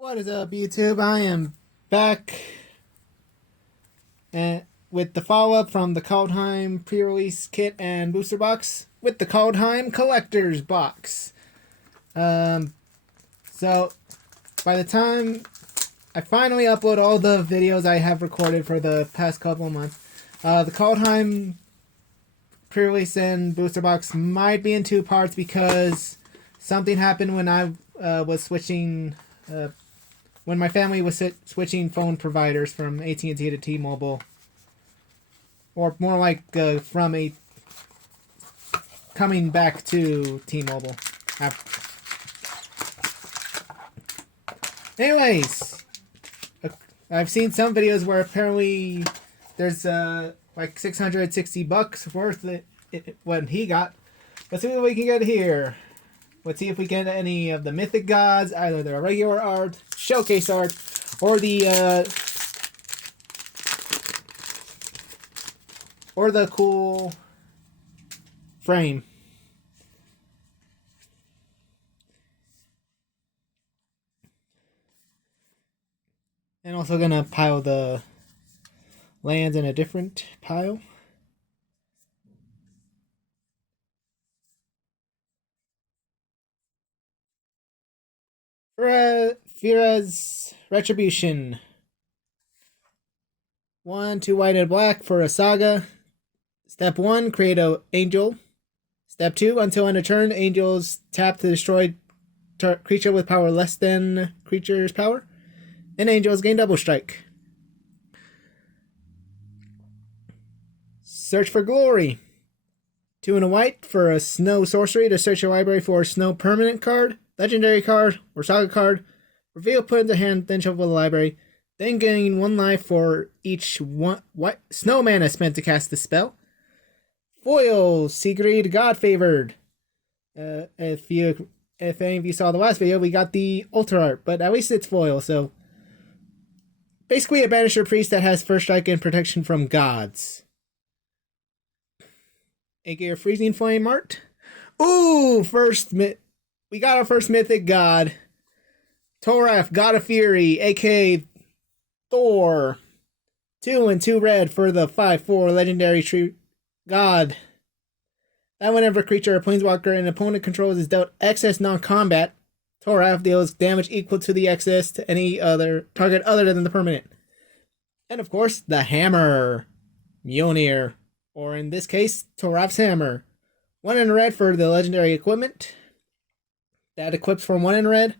What is up, YouTube? I am back with the follow-up from the Kaldheim pre-release kit and booster box with the Kaldheim Collector's Box. So by the time I finally upload all the videos I have recorded for the past couple of months, the Kaldheim pre-release and booster box might be in two parts because something happened when I was switching. When my family was switching phone providers from AT&T to T-Mobile, or more like coming back to T-Mobile. Anyways, I've seen some videos where apparently there's like $660 worth what he got. Let's see what we can get here. Let's see if we get any of the mythic gods, either the regular art, showcase art, or the cool frame. And also gonna pile the lands in a different pile. Fira's Retribution. 1, 2 white and black for a saga. Step 1, create an angel. Step 2, until end of turn, angels tap to destroy creature with power less than creature's power. And angels gain double strike. Search for Glory. 2 and a white for a snow sorcery to search your library for a snow permanent card, legendary card, or saga card. Reveal, put into hand, then shuffle the library. Then gain 1 life for each snow mana spent to cast the spell. Foil, Sigrid God-Favored. If any of you saw the last video, we got the Ultra Art, but at least it's foil, so basically a Banisher Priest that has first strike and protection from gods. aka Freezing Flame art. Ooh, we got our first mythic god. Toraf, God of Fury, aka Thor. 2 and 2 red for the 5/4 legendary tree god. That whenever a creature or planeswalker an opponent controls is dealt excess non-combat, Toraf deals damage equal to the excess to any other target other than the permanent. And of course, the hammer. Mjolnir. Or in this case, Toraf's hammer. 1 in red for the legendary equipment. That equips for 1 in red.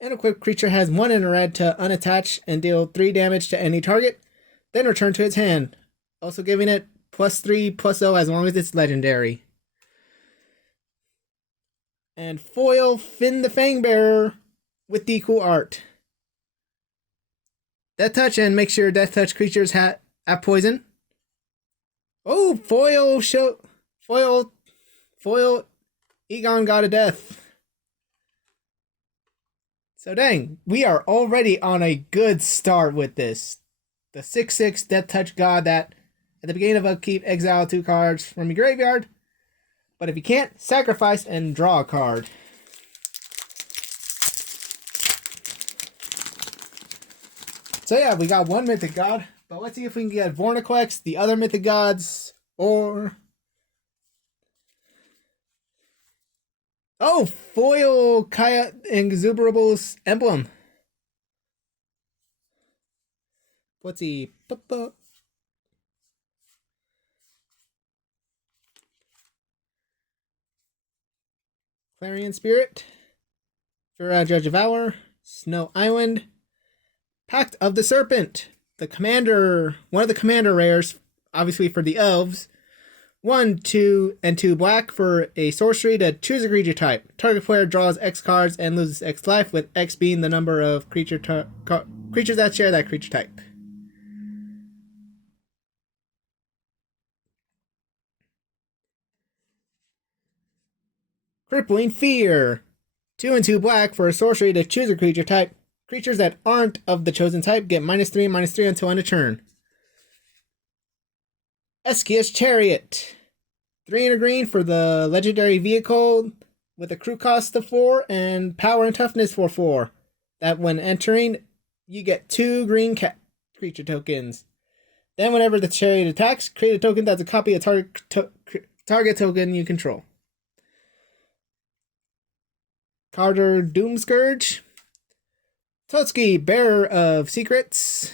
An equipped creature has 1 in red to unattach and deal 3 damage to any target, then return to its hand. Also giving it +3/+0 as long as it's legendary. And foil Finn the Fangbearer with the cool art. Death Touch, and make sure Death Touch creatures have poison. Oh, foil Egon, God of Death. So dang, we are already on a good start with this. The 6/6 Death Touch God that at the beginning of upkeep exile 2 cards from your graveyard. But if you can't, sacrifice and draw a card. So yeah, we got 1 mythic god. But let's see if we can get Vornaclex, the other mythic gods, or... Oh, foil Kaya Exuberable's emblem. Let's see. Clarion Spirit. Fira Judge of Valor. Snow Island. Pact of the Serpent. One of the commander rares, obviously for the elves. 1, 2, and 2 black for a sorcery to choose a creature type. Target player draws X cards and loses X life, with X being the number of creatures that share that creature type. Crippling Fear. 2 and 2 black for a sorcery to choose a creature type. Creatures that aren't of the chosen type get -3/-3 until end of turn. Eskia's Chariot. 3 and a green for the legendary vehicle with a crew cost of 4 and power and toughness for 4. that when entering, you get 2 green creature tokens. Then whenever the chariot attacks, create a token that's a copy of target token you control. Carter Doomscourge. Totsuki, Bearer of Secrets.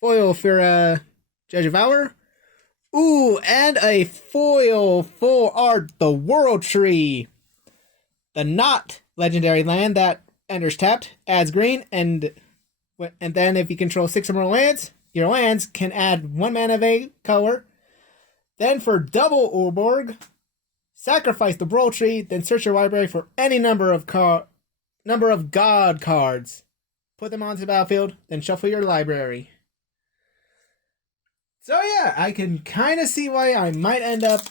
Foil Fira, Judge of Valor. Ooh, and a foil full art, the World Tree. The not legendary land that enters tapped, adds green, and then if you control 6 or more lands, your lands can add 1 mana of a color. Then for double Urborg, sacrifice the World Tree, then search your library for any number of God cards. Put them onto the battlefield, then shuffle your library. So yeah, I can kind of see why I might end up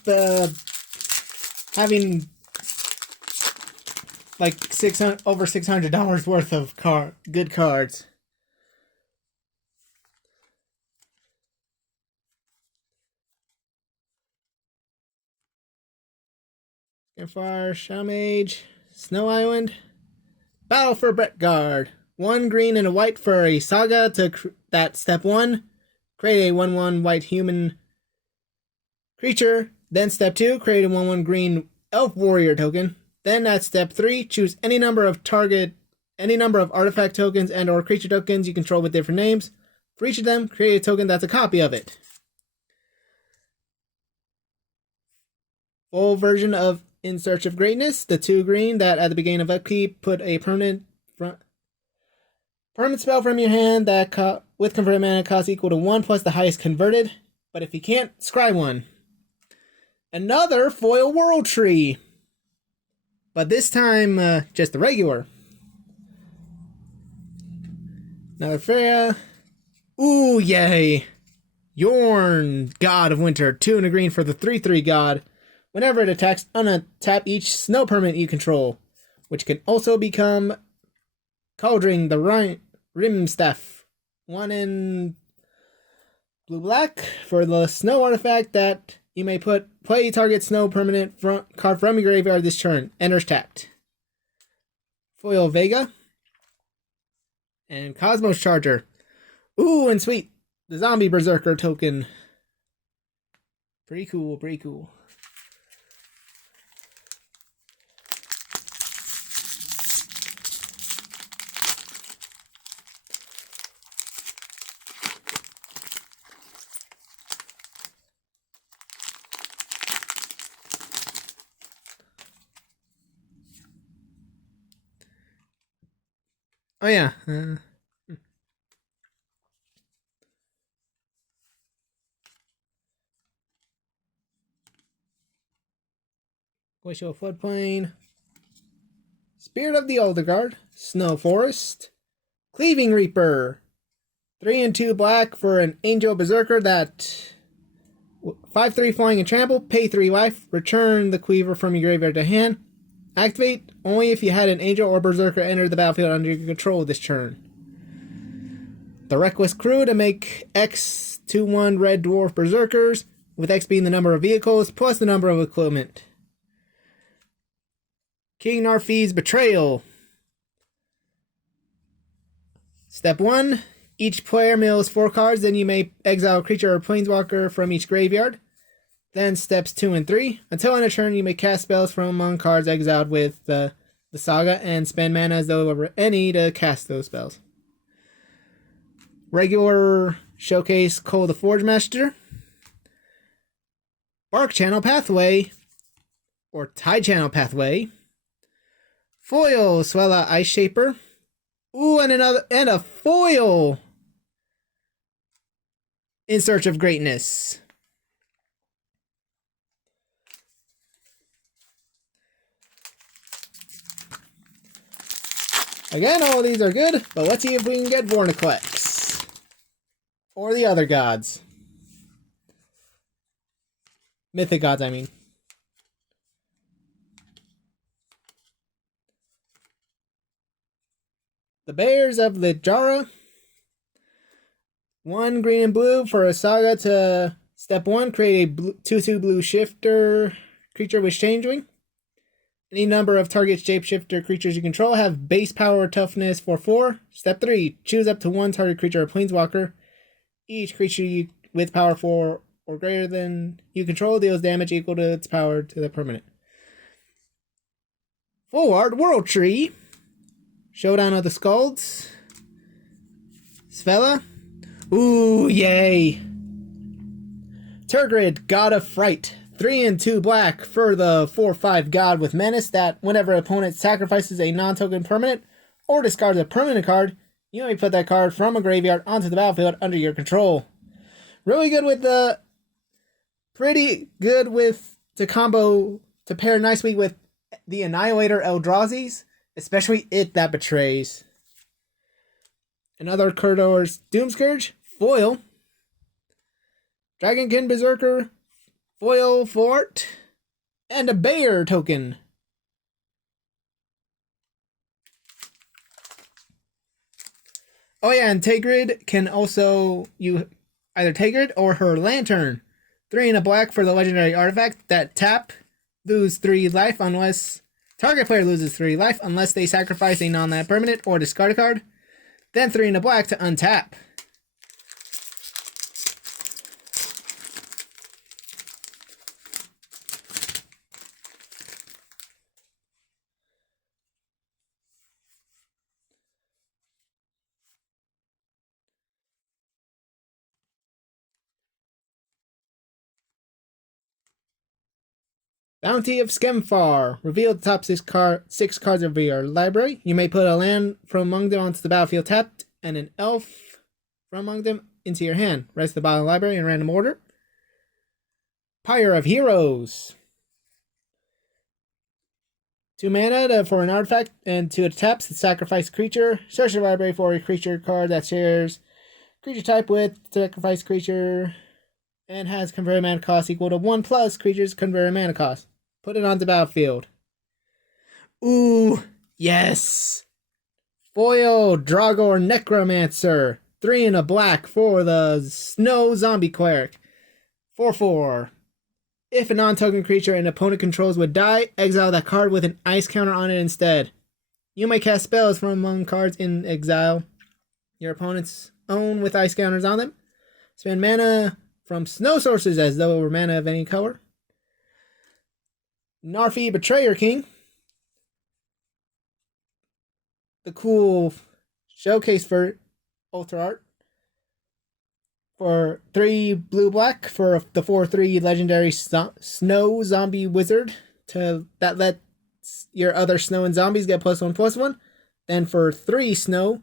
having like over $600 worth of good cards. Campfire, Shadow Mage, Snow Island. Battle for Bretgard. 1 green and a white for a saga that step 1. Create a 1/1 white human creature. Then step 2, create a 1/1 green elf warrior token. Then at step 3, choose any number of artifact tokens and or creature tokens you control with different names. For each of them, create a token that's a copy of it. Full version of In Search of Greatness, the 2 green that at the beginning of upkeep put a permanent spell from your hand that with converted mana cost equal to 1 plus the highest converted. But if you can't, scry 1. Another foil World Tree. But this time, just the regular. Another Freya. Ooh, yay. Yorn, God of Winter. 2 and a green for the 3/3 God. Whenever it attacks, untap each snow permanent you control, which can also become Cauldring the Rimstaff. 1 in blue-black for the snow artifact that you may play target snow permanent card from your graveyard this turn. Enters tapped. Foil Vega. And Cosmos Charger. Ooh, and sweet. The Zombie Berserker token. Pretty cool, pretty cool. Oh yeah. Glacial Floodplain. Spirit of the Elderguard. Snow Forest. Cleaving Reaper. 3 and 2 black for an Angel Berserker that 5/3 flying and trample. Pay 3 life. Return the Cleaver from your graveyard to hand. Activate only if you had an Angel or Berserker enter the battlefield under your control this turn. The Reckless Crew to make X 2/1 Red Dwarf Berserkers, with X being the number of vehicles plus the number of equipment. King Narfi's Betrayal. Step 1. Each player mills 4 cards, then you may exile a creature or planeswalker from each graveyard. Then steps 2 and 3. Until end of turn, you may cast spells from among cards exiled with the saga and spend mana as though there were any to cast those spells. Regular Showcase Cole the Forge Master. Bark Channel Pathway. Or Tide Channel Pathway. Foil Swella Ice Shaper. Ooh, and a foil In Search of Greatness. Again, all of these are good, but let's see if we can get Vorniclex. Or the other gods. Mythic gods, I mean. The Bears of Littjara. 1 green and blue for a saga to step 1. Create a 2/2 blue shifter creature with Changewing. Any number of target shapeshifter creatures you control have base power toughness for 4. Step 3. Choose up to one target creature or planeswalker. Each creature with power 4 or greater than you control deals damage equal to its power to the permanent. Full art World Tree. Showdown of the Skalds. Svella. Ooh, yay. Tergrid, God of Fright. 3 and 2 black for the 4/5 god with menace that whenever an opponent sacrifices a non-token permanent or discards a permanent card, you may put that card from a graveyard onto the battlefield under your control. Really good with the... Pretty good with to combo to pair nicely with the Annihilator Eldrazi's, especially It That Betrays. Another Kurdor's Doomscourge, foil. Dragonkin Berserker, foil fort, and a Bear token. Oh yeah, and Tergrid can also either Tergrid or her Lantern. 3 and a black for the legendary artifact that tap, lose 3 life unless target player loses 3 life unless they sacrifice a non-land permanent or discard a card. Then 3 and a black to untap. Bounty of Skemfar. Reveal the top 6 cards of your library. You may put a land from among them onto the battlefield tapped, and an elf from among them into your hand. Rest the bottom of the library in random order. Pyre of Heroes. 2 mana for an artifact, and 2 taps to sacrifice creature. Search your library for a creature card that shares creature type with sacrifice creature and has converted mana cost equal to 1+ creature's converted mana cost. Put it on the battlefield. Ooh, yes. Foil Dragor Necromancer. 3 and a black for the Snow Zombie Cleric. 4/4. If a non-token creature an opponent controls would die, exile that card with an ice counter on it instead. You may cast spells from among cards in exile your opponent's own with ice counters on them. Spend mana from snow sources as though it were mana of any color. Narfi Betrayer King. The cool showcase for Ultra Art. For 3 blue black for the 4/3 legendary Snow Zombie Wizard that lets your other snow and zombies get +1/+1. Then for 3 snow,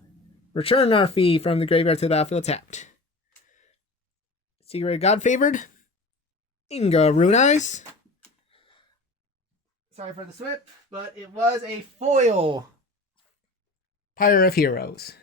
return Narfi from the graveyard to the battlefield tapped. Secret God Favored. Inga Rune Eyes. Sorry for the slip, but it was a foil Pyre of Heroes.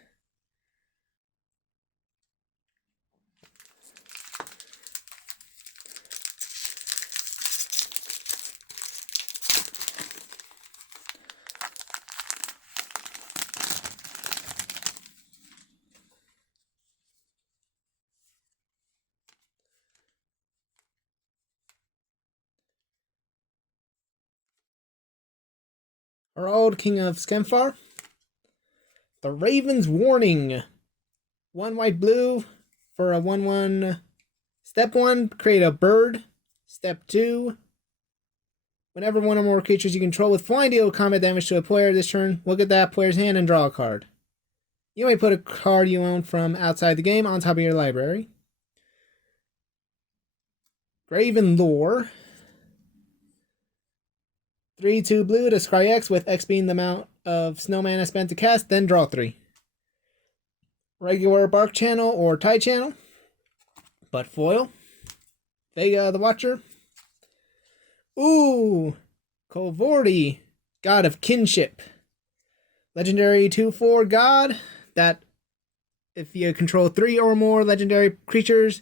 Our old King of Skemfar. The Raven's Warning. 1 white blue for a 1/1. Step 1, create a bird. Step 2, whenever one or more creatures you control with flying deal combat damage to a player this turn, look at that player's hand and draw a card. You may put a card you own from outside the game on top of your library. Graven Lore. 3/2 blue to scry X, with X being the amount of snow mana spent to cast, then draw 3. Regular Bark Channel or Tide Channel, but foil. Vega the Watcher. Ooh, Kolvordi, God of Kinship. Legendary 2/4 god that if you control 3 or more legendary creatures,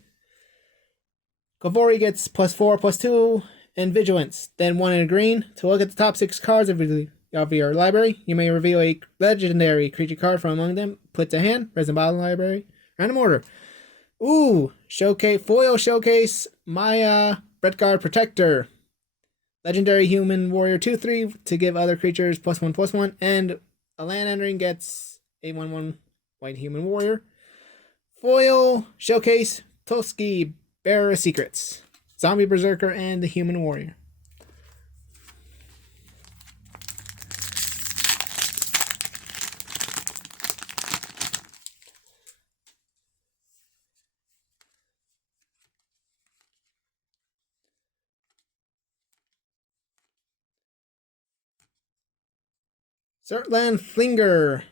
Kolvordi gets +4/+2 and Vigilance, then 1 in a green. To look at the top 6 cards of your library, you may reveal a legendary creature card from among them, put to hand, resident bottom library, random order. Ooh, foil showcase Maya Breadguard Protector. Legendary Human Warrior 2/3 to give other creatures +1/+1, and a land entering gets a 1/1 white human warrior. Foil Showcase Toski, Bearer of Secrets, Zombie Berserker, and the Human Warrior. Surtland Flinger,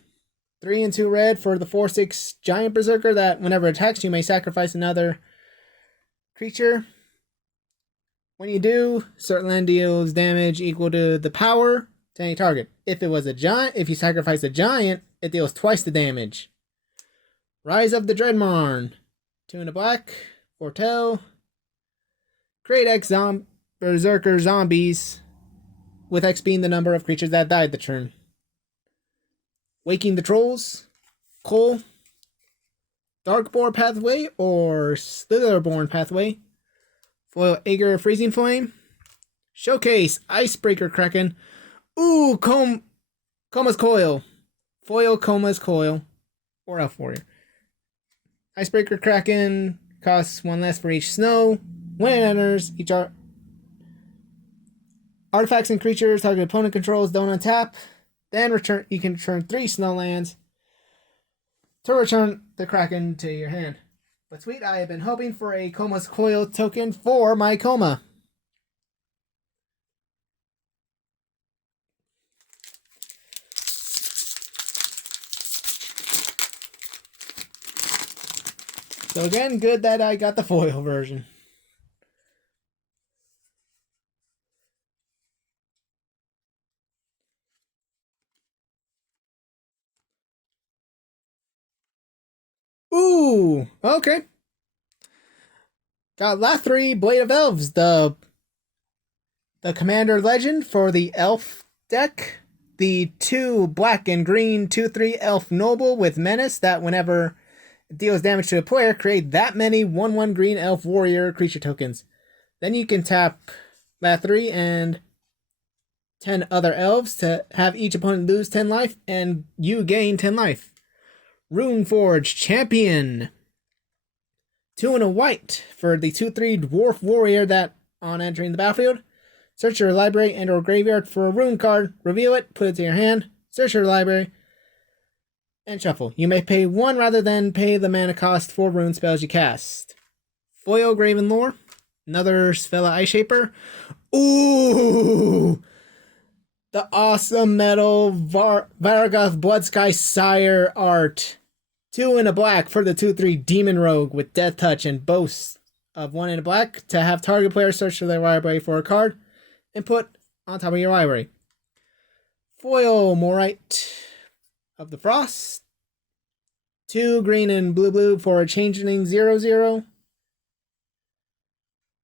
3 and 2 red for the 4/6 Giant Berserker that whenever it attacks you may sacrifice another creature. When you do, Surtland deals damage equal to the power to any target. If you sacrifice a giant, it deals twice the damage. Rise of the Dreadmarn, 2 and a black, Foretell. Create X Berserker zombies, with X being the number of creatures that died the turn. Waking the Trolls, Cole, Darkborn Pathway or Slitherborn Pathway, foil Aegir Freezing Flame, Showcase Icebreaker Kraken, ooh, Coma's Coil, foil Coma's Coil, or Elf Warrior. Icebreaker Kraken costs 1 less for each snow. When it enters, each artifacts and creatures target opponent controls don't untap. Then you can return 3 snow lands to return the Kraken to your hand. But sweet, I have been hoping for a Coma's Coil token for my Coma. So again, good that I got the foil version. Ooh, okay. Got Lathri, Blade of Elves, the Commander Legend for the Elf deck. The 2 black and green 2/3 Elf Noble with Menace that whenever it deals damage to a player, create that many 1/1 green Elf Warrior creature tokens. Then you can tap Lathri and 10 other elves to have each opponent lose 10 life and you gain 10 life. Runeforge Champion, 2 and a white for the 2/3 Dwarf Warrior that on entering the battlefield, search your library and or graveyard for a rune card, reveal it, put it to your hand, search your library, and shuffle. You may pay 1 rather than pay the mana cost for rune spells you cast. Foil Graven Lore, another Svella Ice Shaper. Ooh! The awesome metal Vargoth Bloodsky Sire art. 2 and a black for the 2/3 Demon Rogue with Death Touch and boasts of 1 and a black to have target player search for their library for a card and put on top of your library. Foil Morite of the Frost. 2 green and blue for a Changeling 0/0.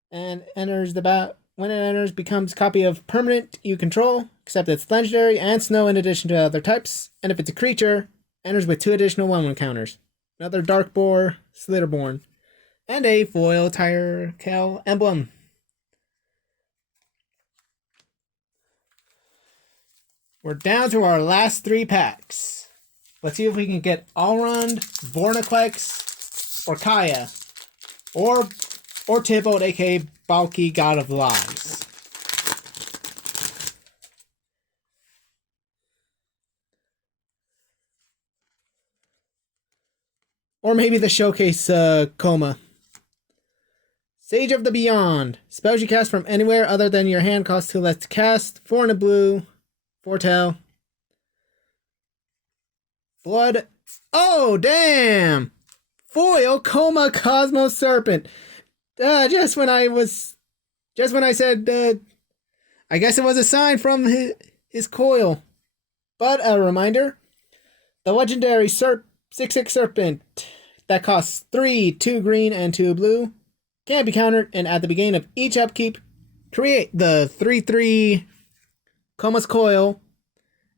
And when it enters, becomes copy of permanent you control, except it's legendary and snow in addition to other types. And if it's a creature, enters with 2 additional 1/1 counters. Another Darkborn, Slitherborn, and a foil Tyrakel emblem. We're down to our last 3 packs. Let's see if we can get Alrund, Vornaclex, or Kaya, or Tybalt, aka Balky, God of Lies. Or maybe the Showcase Coma. Sage of the Beyond. Spells you cast from anywhere other than your hand cost 2 less to cast. 4 and a blue. Foretell. Blood. Oh, damn! Foil Coma Cosmos Serpent. Just when I said, I guess it was a sign from his coil. But a reminder, the legendary 6/6 Serpent that costs 3, 2 green, and 2 blue can be countered, and at the beginning of each upkeep, create the 3/3 Coma's Coil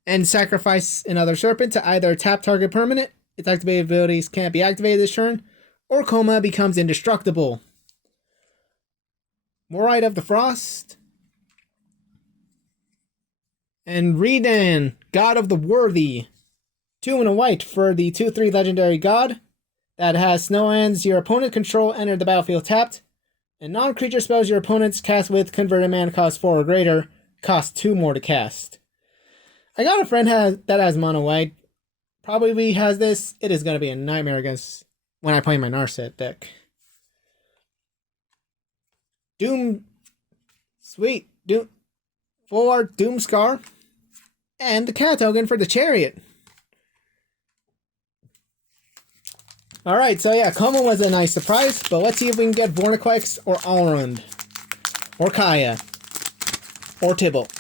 and sacrifice another Serpent to either tap target permanent, its activated abilities can't be activated this turn, or Coma becomes indestructible. Morite of the Frost. And Redan, God of the Worthy. 2 and a white for the 2/3 legendary god that has snow ends your opponent control enter the battlefield tapped. And non-creature spells your opponents cast with converted mana cost 4 or greater cost 2 more to cast. I got a friend that has mono white. Probably has this. It is going to be a nightmare against when I play my Narset deck. Doom. Sweet. Doom. 4 Doomscar. And the cat token for the Chariot. Alright, so yeah, Coma was a nice surprise, but let's see if we can get Vornaqex or Alrund. Or Kaya. Or Tybalt.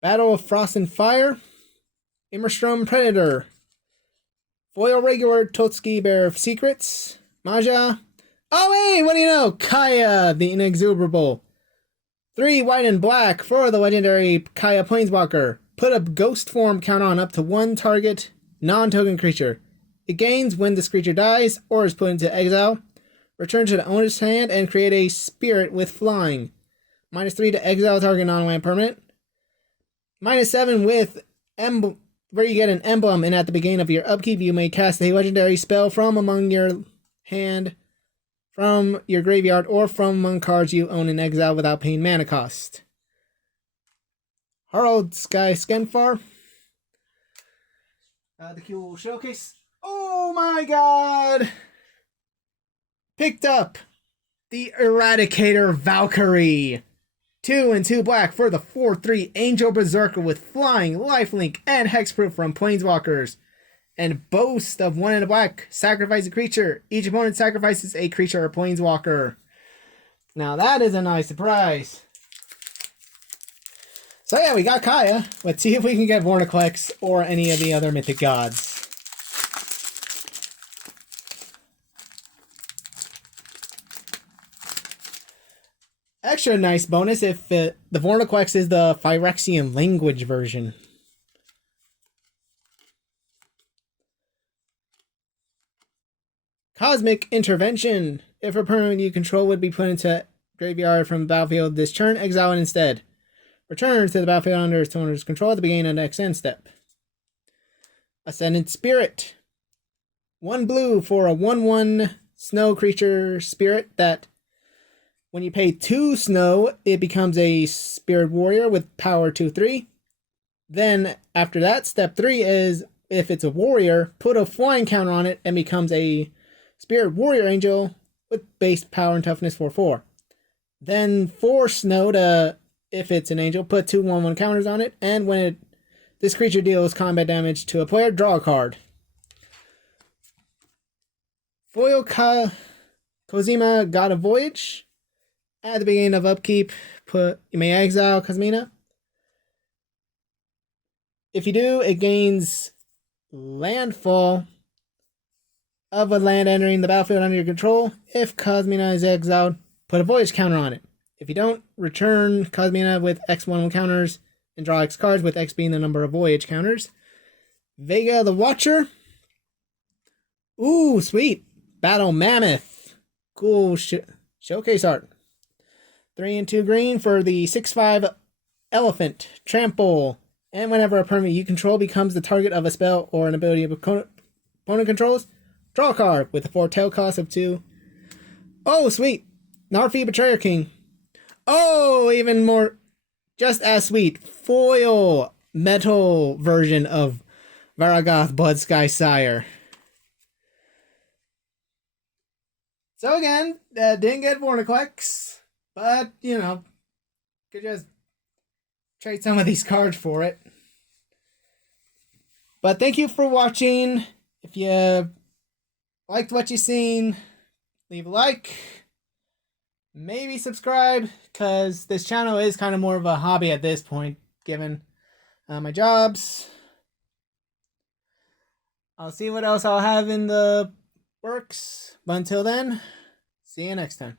Battle of Frost and Fire. Immerstrom Predator. Foil Regular Totsuki Bear of Secrets. Maja. Oh hey, what do you know? Kaya, the Inexuberable. 3 white and black for the legendary Kaya Planeswalker. Put a ghost form count on up to 1 target non-token creature. It gains when this creature dies or is put into exile. Return to the owner's hand and create a spirit with flying. -3 to exile target non-land permanent. -7 with where you get an emblem, and at the beginning of your upkeep you may cast a legendary spell from among your hand, from your graveyard, or from among cards you own in exile without paying mana cost. Harald Sky Skenfar. The cool showcase. Oh my god! Picked up the Eradicator Valkyrie. 2 and 2 black for the 4/3 Angel Berserker with flying, lifelink, and hexproof from Planeswalkers. And boast of 1 and a black, sacrifice a creature. Each opponent sacrifices a creature or Planeswalker. Now that is a nice surprise. So yeah, we got Kaya. Let's see if we can get Vornaqex or any of the other mythic gods. Extra nice bonus if the Vornaqex is the Phyrexian language version. Cosmic Intervention. If a permanent you control would be put into graveyard from the battlefield this turn, exile it instead. Return to the battlefield under its owner's control at the beginning of the next end step. Ascendant Spirit. 1 blue for a 1/1 snow creature spirit that when you pay 2 snow, it becomes a spirit warrior with power 2/3. Then after that, step 3 is if it's a warrior, put a flying counter on it and becomes a spirit warrior angel with base power and toughness 4/4. Then 4 snow to, if it's an angel, put 2 1/1 counters on it, and when this creature deals combat damage to a player, draw a card. Foil Kozima, God of Voyage. At the beginning of upkeep, you may exile Cosmina. If you do, it gains landfall of a land entering the battlefield under your control. If Cosmina is exiled, put a voyage counter on it. If you don't, return Cosmina with X1 counters and draw X cards, with X being the number of voyage counters. Vega the Watcher. Ooh, sweet. Battle Mammoth. Cool showcase art. 3 and 2 green for the 6/5 Elephant. Trample. And whenever a permanent you control becomes the target of a spell or an ability of opponent controls, draw a card with a foretell cost of 2. Oh, sweet. Narfi Betrayer King. Oh, even more. Just as sweet. Foil metal version of Varagath Bloodsky Sire. So again, didn't get Vornaqex. But, you know, could just trade some of these cards for it. But thank you for watching. If you liked what you've seen, leave a like. Maybe subscribe, because this channel is kind of more of a hobby at this point, given my jobs. I'll see what else I'll have in the works. But until then, see you next time.